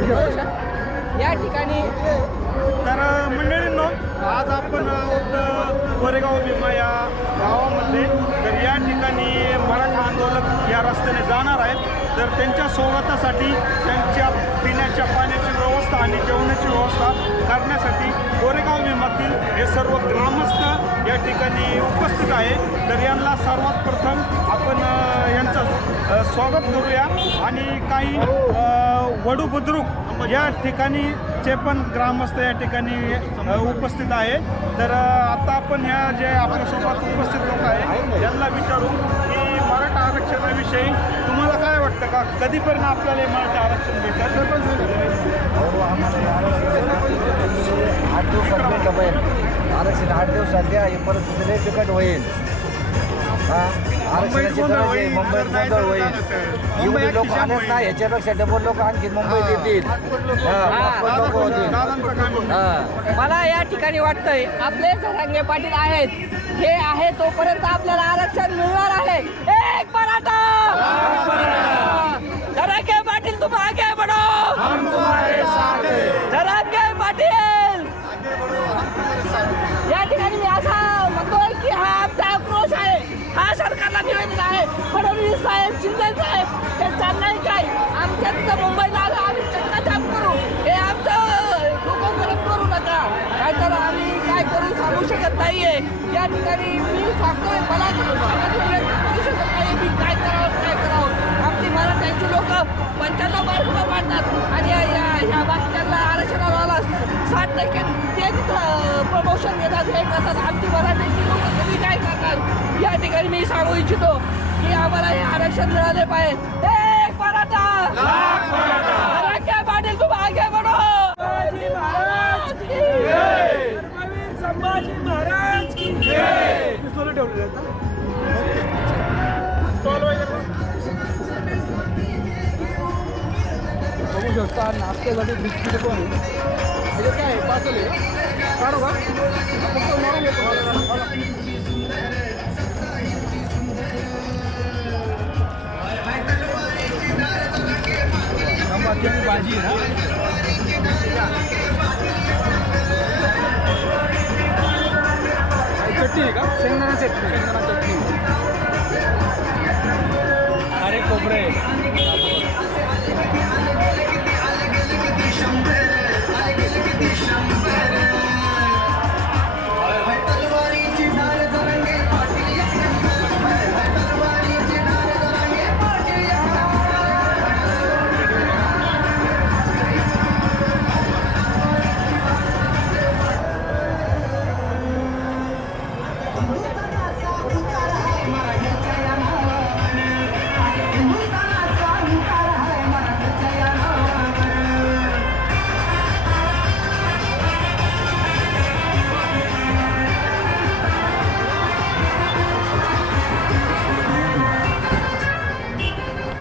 या ठिकाणी तर मंडळींनो आज आपण आहोत कोरेगाव भीमा या गावामध्ये. तर या ठिकाणी मराठा आंदोलक या रस्त्याने जाणार आहेत. तर त्यांच्या स्वागतासाठी त्यांच्या पिण्याच्या पाण्याची व्यवस्था आणि जेवणाची व्यवस्था करण्यासाठी कोरेगाव भीमातील हे सर्व ग्रामस्थ या ठिकाणी उपस्थित आहे. तर यांना सर्वात प्रथम आपण यांचं स्वागत करूया. आणि काही वडू बुद्रुक या ठिकाणीचे पण ग्रामस्थ या ठिकाणी उपस्थित आहे. तर आता आपण ह्या जे आपल्यासोबत उपस्थित लोक आहे यांना विचारू की मराठा आरक्षणाविषयी तुम्हाला काय वाटतं का? कधीपर्यंत आपल्याला हे मराठा आरक्षण भेटेल हो आम्हाला आठ दिवसात आरक्षण आठ दिवसात द्या ही परिस्थिती लई बिकट होईल. आरक्षणाची गरज आहे. मुंबईत गोंधळ होईल एवढे लोक आलेच नाही ह्याच्यापेक्षा डबल लोक आणखी मुंबईत येतील. हा लोक होतील? हा. मला या ठिकाणी वाटतंय आपले जरांगे पाटील आहेत. हे आहे तोपर्यंत आपल्याला आरक्षण मिळणार आहे. एक मराठा! जरांगे पाटील तुम आगे बढो जरांगे पाटील या ठिकाणी मी असा म्हणतोय की हा आमचा आक्रोश आहे हा सरकारला निवेदन आहे फडणवीस साहेब शिंदे साहेब हे चालणार काय? आमच्या तिथं मुंबईला आलं आम्ही चक्काजाम करू. हे आमचं डोकं करू नका. काय तर आम्ही काय करू सांगू शकत नाहीये. या ठिकाणी मी सांगतोय मला करू शकत नाही मी काय करावं काय करावं. आमची मराठ्यांची लोक पंच्याण्णव मार्क मांडतात आणि या या- ह्या बाकीच्यांना आरक्षणाला साठ टक्के ते तिथं प्रमोशन घेतात हे करतात. आमची मराठी करतात या ठिकाणी मी सांगू इच्छितो की आम्हाला हे आरक्षण मिळाले पाहिजे. एक मराठा! आगे पाटील तुम आगे बढो संभाजी महाराज की धर्मवीर संभाजी महाराज की बघू शकता नाश्त्यासाठी बिस्किट पण म्हणजे काय काढू का? फक्त घेतो. बाकी भाजी चटणी आहे का? शेंगदाणा चटणी. शेंगदाणा चटणी. अरे खोबरे